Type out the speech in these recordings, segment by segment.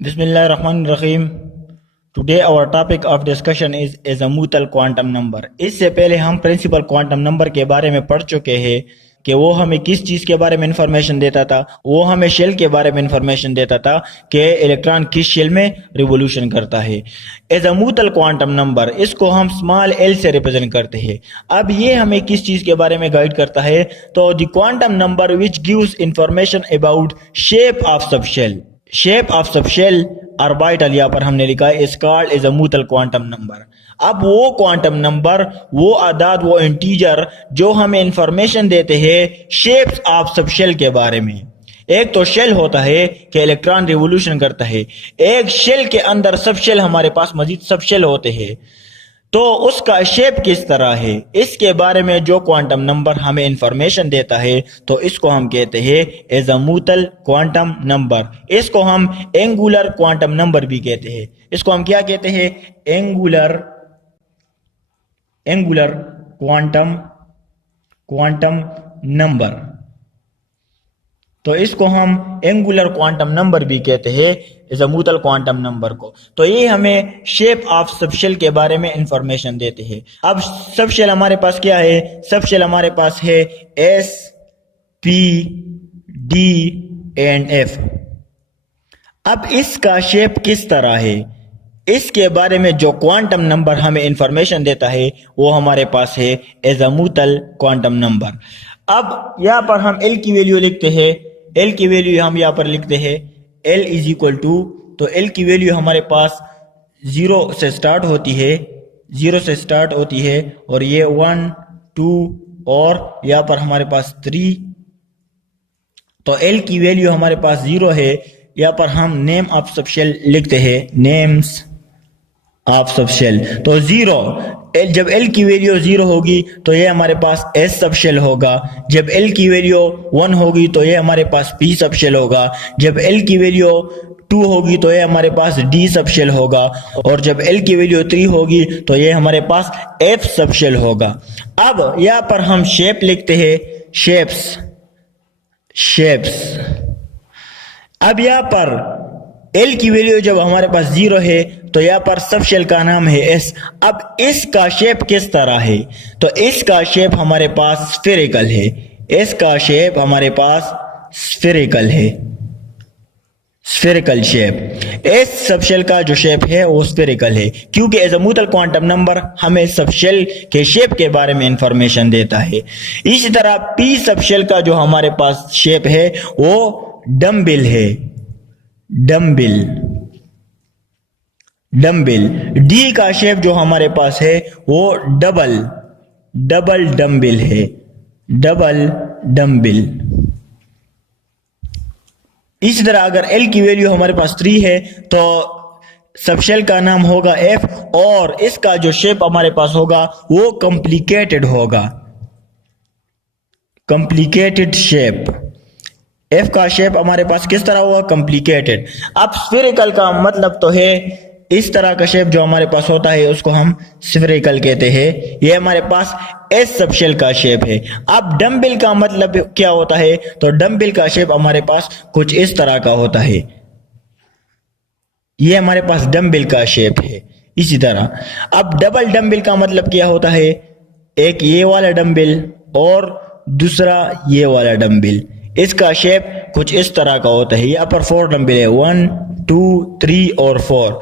बिस्मिल्लाहिर्रहमानिर्रहीम। Today our topic of discussion is azimuthal quantum number. इससे पहले हम प्रिंसिपल क्वांटम नंबर के बारे में पढ़ चुके हैं कि वो हमें किस चीज़ के बारे में इंफॉर्मेशन देता था। वो हमें शेल के बारे में इंफॉर्मेशन देता था कि इलेक्ट्रॉन किस शेल में रिवोल्यूशन करता है। एज़ीमुथल क्वांटम नंबर, इसको हम स्मॉल एल से रिप्रेजेंट करते हैं। अब ये हमें किस चीज़ के बारे में गाइड करता है, तो the quantum number which gives information about shape of sub shell. Shape of sub shell orbital यहाँ पर हमने लिखा है is called azimuthal quantum number. अब वो क्वांटम नंबर, वो आदाद, वो इंटीजर जो हमें इंफॉर्मेशन देते हैं शेप्स ऑफ सब शेल के बारे में। एक तो शेल होता है कि इलेक्ट्रॉन रिवोल्यूशन करता है, एक शेल के अंदर सब शेल, हमारे पास मजीद सब शेल होते हैं, तो उसका शेप किस तरह है, इसके बारे में जो क्वांटम नंबर हमें इंफॉर्मेशन देता है तो इसको हम कहते हैं एज़ीमुथल क्वांटम नंबर। इसको हम एंगुलर क्वांटम नंबर भी कहते हैं। इसको हम क्या कहते हैं? Angular quantum number. तो इसको हम एंगुलर क्वांटम नंबर भी कहते हैं, एज़ीमुथल क्वांटम नंबर को। तो ये हमें शेप ऑफ सबशेल के बारे में इंफॉर्मेशन देते हैं। अब सबशेल हमारे पास क्या है? सबशेल हमारे पास है S, P, D and F. अब इसका शेप किस तरह है, इसके बारे में जो क्वांटम नंबर हमें इंफॉर्मेशन देता है वो हमारे पास है एज़ीमुथल क्वांटम नंबर। अब यहाँ पर हम एल की वैल्यू लिखते हैं। एल की वैल्यू हम यहाँ पर लिखते हैं एल इज इक्वल टू, तो एल की वैल्यू हमारे पास जीरो से स्टार्ट होती है, और ये 1, 2 और यहाँ पर हमारे पास 3। तो एल की वैल्यू हमारे पास 0 है। यहाँ पर हम नेम ऑफ सब शेल लिखते हैं, नेम्स ऑफ सब शेल। तो 0, जब एल की वैल्यू 0 होगी तो ये हमारे पास एस सब शेल होगा। जब एल की वैल्यू 1 होगी तो ये हमारे पास पी सब शेल होगा। जब एल की वैल्यू 2 होगी तो ये हमारे पास डी सब शेल होगा। और जब एल की वैल्यू 3 होगी तो ये हमारे पास एफ सब शेल होगा। अब यहाँ पर हम शेप लिखते हैं, शेप्स। अब यहाँ पर एल की वैल्यू जब हमारे पास 0 है तो यहाँ पर सब शेल का नाम है एस। अब इसका शेप किस तरह है, तो इसका शेप हमारे पास स्फेरिकल है। इसका शेप हमारे पास स्फेरिकल है, spherical shape. S sub shell का जो शेप है वो स्फेरिकल है, क्योंकि एज़ीमुथल क्वांटम नंबर हमें सब शेल के शेप के बारे में इंफॉर्मेशन देता है। इसी तरह पी सब शेल का जो हमारे पास शेप है वो डम्बिल है, डम्बिल। डी का शेप जो हमारे पास है वो डबल डम्बिल है, डबल डम्बिल। इसी तरह अगर एल की वैल्यू हमारे पास 3 है तो सबशेल का नाम होगा एफ, और इसका जो शेप हमारे पास होगा वो कॉम्प्लिकेटेड होगा, कॉम्प्लिकेटेड शेप। एफ का शेप हमारे पास किस तरह होगा? कॉम्प्लिकेटेड। अब स्फेरिकल का मतलब तो है इस तरह का शेप जो हमारे पास होता है उसको हम स्फेरिकल कहते हैं। ये हमारे पास एस सबशेल का शेप है। अब डम्बिल का मतलब क्या होता है, तो डम्बिल का शेप हमारे पास कुछ इस तरह का होता है। ये हमारे पास डम्बिल का शेप है। इसी तरह अब डबल डम्बिल का मतलब क्या होता है, एक ये वाला डम्बिल और दूसरा ये वाला डम्बिल। इसका शेप कुछ इस तरह का होता है। यहाँ पर 4 डम्बिल है, 1, 2, 3 और 4।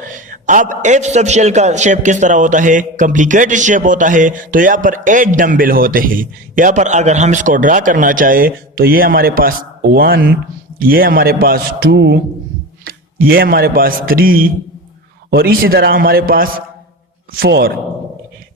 अब एफ सब शेल का शेप किस तरह होता है? कॉम्प्लिकेटेड शेप होता है। तो यहाँ पर 8 डम्बिल होते हैं। यहाँ पर अगर हम इसको ड्रा करना चाहे तो ये हमारे पास 1, ये हमारे पास 2, ये हमारे पास 3 और इसी तरह हमारे पास 4।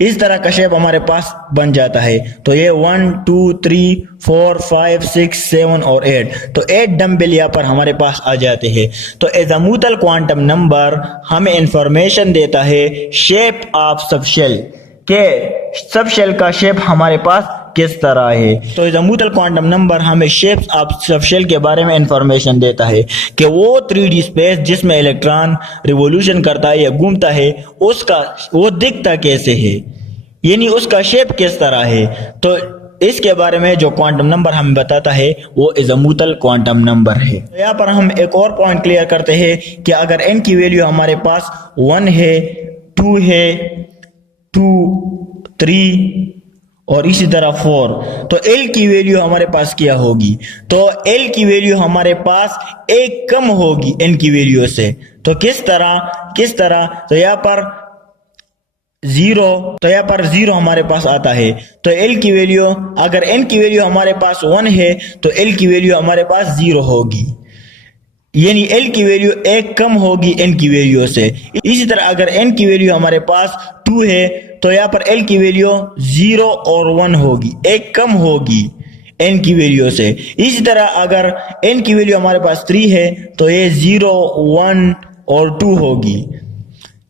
इस तरह का शेप हमारे पास बन जाता है। तो ये 1, 2, 3, 4, 5, 6, 7 और 8। तो 8 डम्बल यहाँ पर हमारे पास आ जाते हैं। तो एज़ीमुथल क्वांटम नंबर हमें इंफॉर्मेशन देता है शेप ऑफ सब शेल, के सब शेल का शेप हमारे पास किस तरह है। तो एज़ीमुथल क्वांटम नंबर हमें शेप्स ऑफ सब शेल के बारे में इंफॉर्मेशन देता है कि वो 3D स्पेस जिसमें इलेक्ट्रॉन रिवोल्यूशन करता है या घूमता है उसका वो दिखता कैसे है, यानी उसका शेप किस तरह है। तो इसके बारे में जो क्वांटम नंबर हमें बताता है वो इज़मुतल क्वांटम नंबर है। तो यहाँ पर हम एक और पॉइंट क्लियर करते हैं कि अगर n की वैल्यू हमारे पास 1 है, 2 है, 2, 3 और इसी तरह 4, तो L की वैल्यू हमारे पास क्या होगी? तो L की वैल्यू हमारे पास एक कम होगी n की वैल्यू से। तो किस तरह? तो यहाँ पर 0 हमारे पास आता है। तो L की वैल्यू, अगर n की वैल्यू हमारे पास 1 है तो L की वैल्यू हमारे पास 0 होगी, यानी L की वैल्यू एक कम होगी n की वैल्यू से। इसी तरह अगर n की वैल्यू हमारे पास 2 है तो यहाँ पर L की वैल्यू 0 और 1 होगी, एक कम होगी n की वैल्यू से। इसी तरह अगर n की वैल्यू हमारे पास 3 है तो ये 0, 1 और 2 होगी।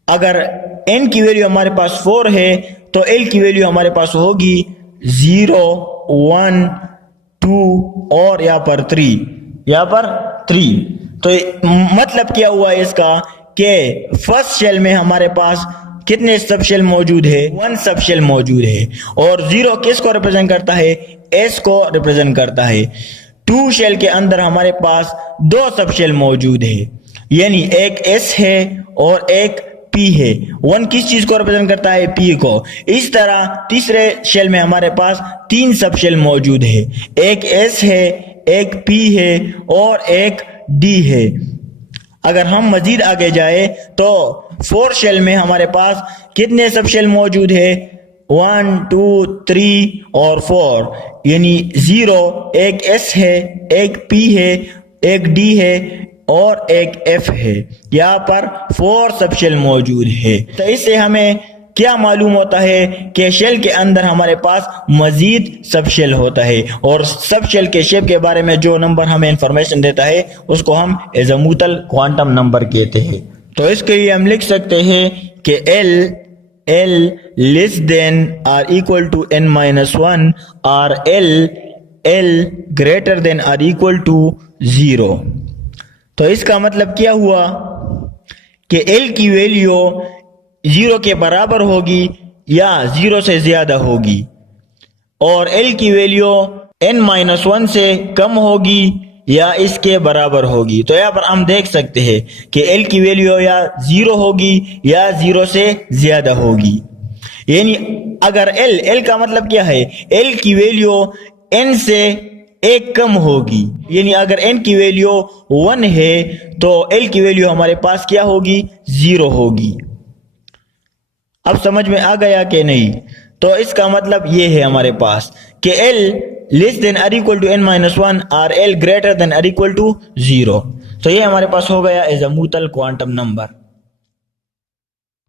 अगर n की वैल्यू हमारे पास 4 है तो L की वैल्यू हमारे पास होगी 0, 1, 2 और यहाँ पर 3। तो मतलब क्या हुआ इसका कि फर्स्ट शेल में हमारे पास कितने सब शेल मौजूद है? 1 सब शेल मौजूद है। और 0 किसको रिप्रेजेंट करता है? S को रिप्रेजेंट करता है। 2 शेल के अंदर हमारे पास 2 सब शेल मौजूद है, यानी एक S है और एक P है। 1 किस चीज को रिप्रेजेंट करता है? P को। इस तरह तीसरे शेल में हमारे पास 3 सब शेल मौजूद है, एक S है, एक P है और एक D है। अगर हम मजीद आगे जाए तो 4 शेल में हमारे पास कितने सब शेल मौजूद है? 1, 2, 3 और 4, यानी 0, एक S है, एक P है, एक D है और एक F है। यहाँ पर 4 सब शेल मौजूद है। तो इससे हमें क्या मालूम होता है कि शेल के अंदर हमारे पास मजीद सब शेल होता है, और सब शेल के शेप के बारे में जो नंबर हमें इंफॉर्मेशन देता है उसको हम इज़मुतल क्वांटम नंबर कहते हैं। तो इसके लिए हम लिख सकते हैं कि L less than or equal to n-1 और L greater than or equal to 0। तो इसका मतलब क्या हुआ कि L की वैल्यू 0 के बराबर होगी या 0 से ज्यादा होगी, और L की वैल्यू n-1 से कम होगी या इसके बराबर होगी। तो यहाँ पर हम देख सकते हैं कि L की वैल्यू या 0 होगी या 0 से ज्यादा होगी। यानी अगर L का मतलब क्या है? L की वैल्यू n से एक कम होगी, यानी अगर n की वैल्यू 1 है तो L की वैल्यू हमारे पास क्या होगी? 0 होगी। अब समझ में आ गया कि नहीं? तो इसका मतलब ये है हमारे पास कि L less than or equal to n-1 और L greater than or equal to 0। तो ये हमारे पास हो गया इज़मुतल क्वांटम नंबर।